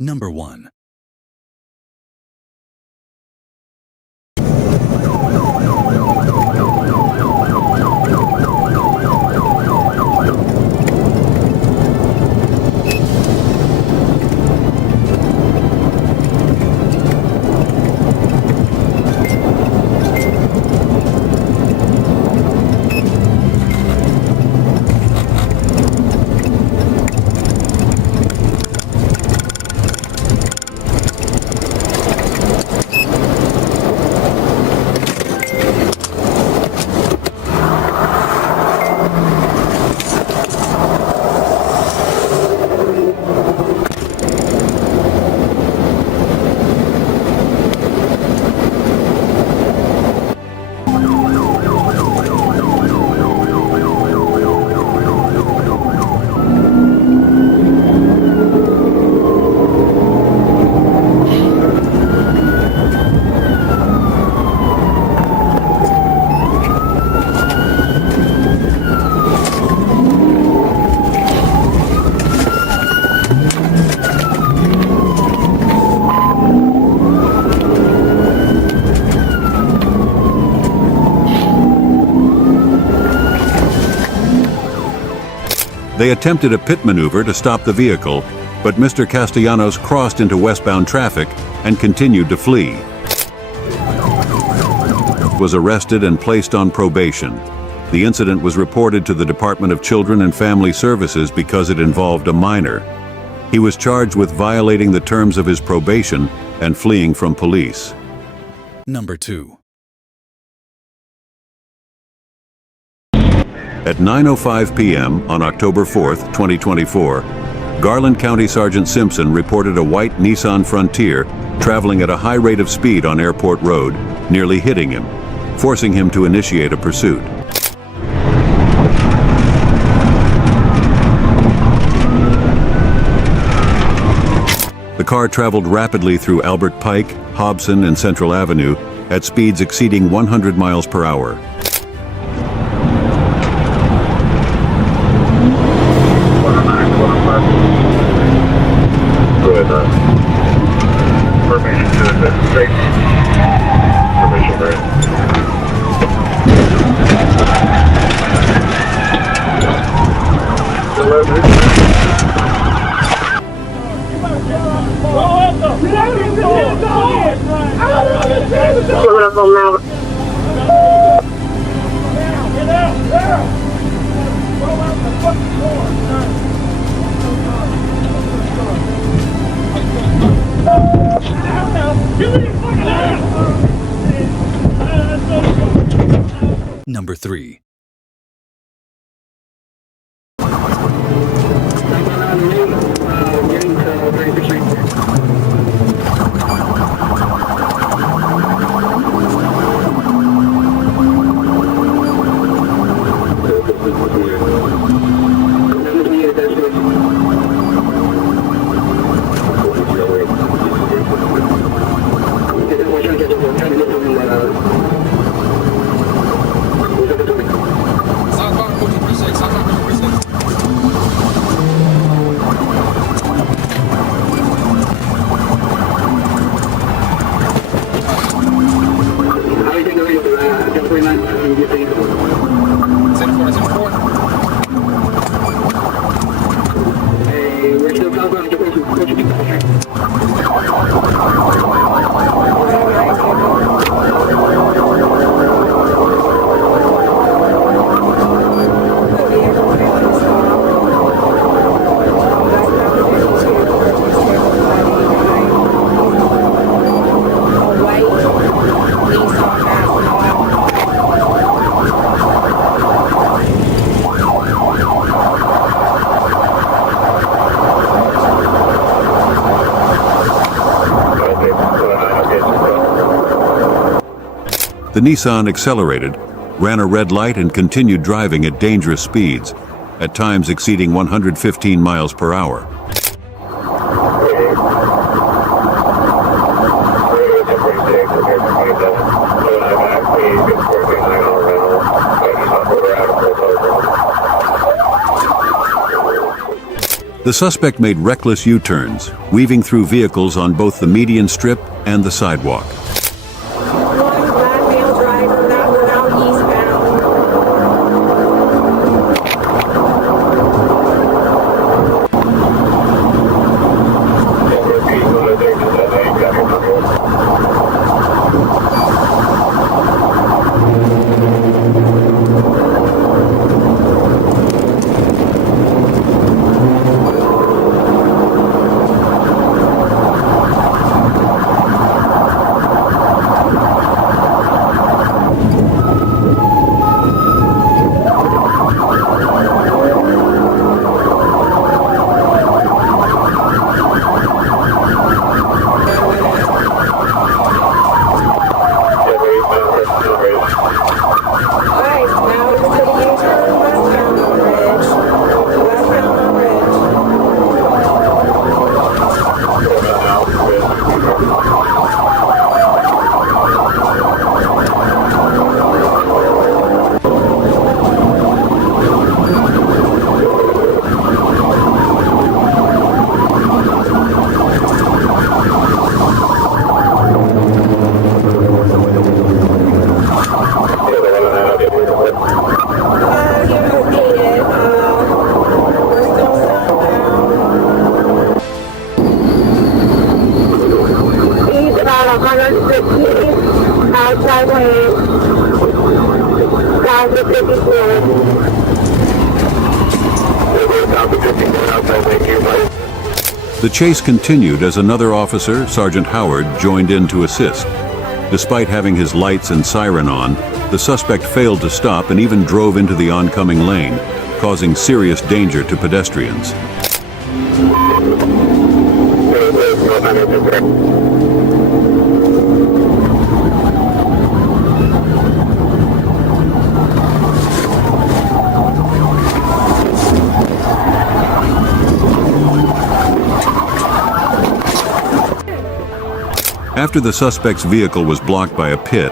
Number 1. They attempted a pit maneuver to stop the vehicle, but Mr. Castellanos crossed into westbound traffic and continued to flee. He was arrested and placed on probation. The incident was reported to the Department of Children and Family Services because it involved a minor. He was charged with violating the terms of his probation and fleeing from police. Number 2. At 9:05 p.m. on October 4, 2024, Garland County Sergeant Simpson reported a white Nissan Frontier traveling at a high rate of speed on Airport Road, nearly hitting him, forcing him to initiate a pursuit. The car traveled rapidly through Albert Pike, Hobson, and Central Avenue at speeds exceeding 100 miles per hour. Number 3. The Nissan accelerated, ran a red light, and continued driving at dangerous speeds, at times exceeding 115 miles per hour. The The suspect made reckless U-turns, weaving through vehicles on both the median strip and the sidewalk. One black male driver that was out eastbound. Alright, now it's to the U-turn westbound on Ridge. Westbound on Ridge. You're located. We're still southbound. He's about 160 outside lane. Down to 54. The chase continued as another officer, Sergeant Howard, joined in to assist. Despite having his lights and siren on, the suspect failed to stop and even drove into the oncoming lane, causing serious danger to pedestrians. After the suspect's vehicle was blocked by a pit,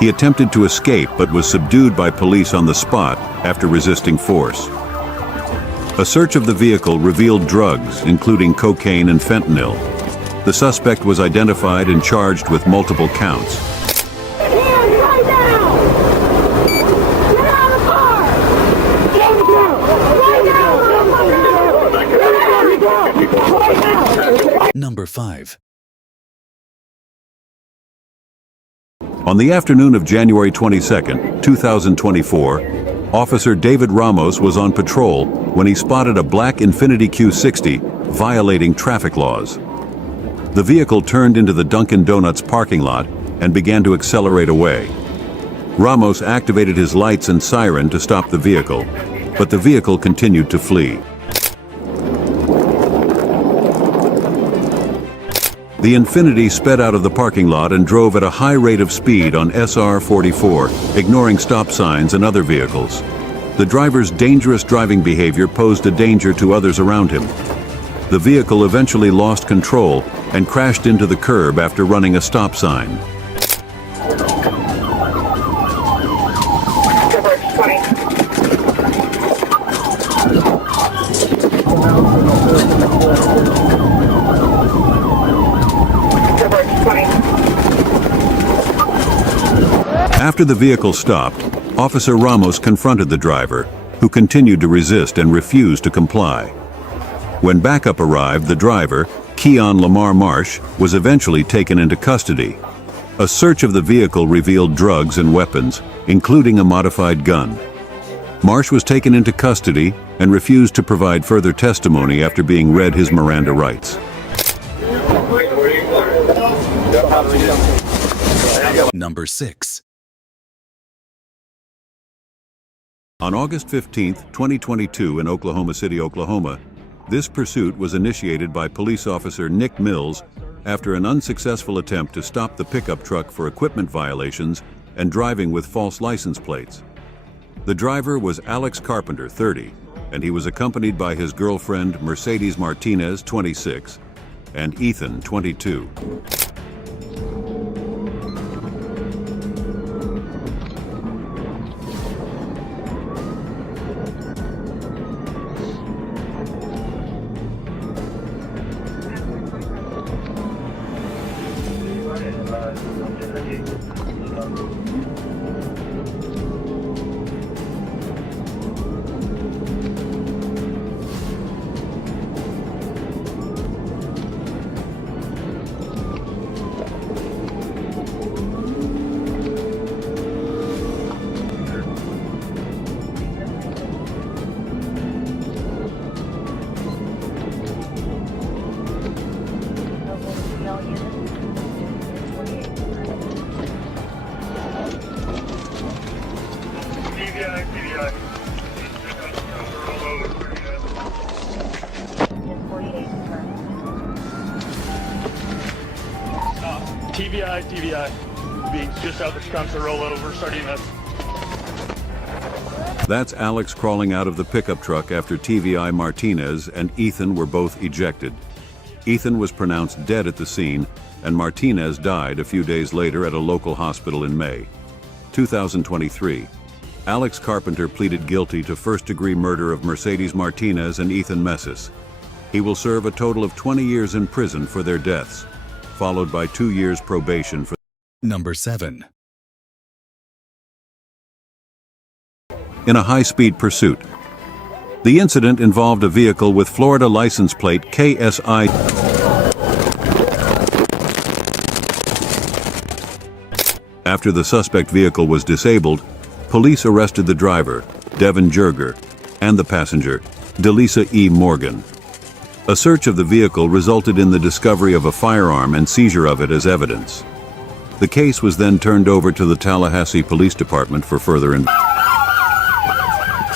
he attempted to escape but was subdued by police on the spot after resisting force. A search of the vehicle revealed drugs, including cocaine and fentanyl. The suspect was identified and charged with multiple counts. Hands right now! Get out of the car! Get down! Right now! Right now! Number 5. On the afternoon of January 22, 2024, Officer David Ramos was on patrol when he spotted a black Infiniti Q60 violating traffic laws. The vehicle turned into the Dunkin' Donuts parking lot and began to accelerate away. Ramos activated his lights and siren to stop the vehicle, but the vehicle continued to flee. The Infiniti sped out of the parking lot and drove at a high rate of speed on SR 44, ignoring stop signs and other vehicles. The driver's dangerous driving behavior posed a danger to others around him. The vehicle eventually lost control and crashed into the curb after running a stop sign. After the vehicle stopped, Officer Ramos confronted the driver, who continued to resist and refused to comply. When backup arrived, the driver, Keon Lamar Marsh, was eventually taken into custody. A search of the vehicle revealed drugs and weapons, including a modified gun. Marsh was taken into custody and refused to provide further testimony after being read his Miranda rights. Number 6. On August 15, 2022 in Oklahoma City, Oklahoma, this pursuit was initiated by police officer Nick Mills after an unsuccessful attempt to stop the pickup truck for equipment violations and driving with false license plates. The driver was Alex Carpenter, 30, and he was accompanied by his girlfriend Mercedes Martinez, 26, and Ethan, 22. TVI, being just out the front to roll over, starting us. That's Alex crawling out of the pickup truck after TVI Martinez and Ethan were both ejected. Ethan was pronounced dead at the scene, and Martinez died a few days later at a local hospital in May 2023. Alex Carpenter pleaded guilty to first-degree murder of Mercedes Martinez and Ethan Messis. He will serve a total of 20 years in prison for their deaths, followed by 2 years probation for Number 7. in a high-speed pursuit. The incident involved a vehicle with Florida license plate KSI. After the suspect vehicle was disabled, police arrested the driver, Devin Jerger, and the passenger, Delisa E. Morgan. A search of the vehicle resulted in the discovery of a firearm and seizure of it as evidence. The case was then turned over to the Tallahassee Police Department for further investigation.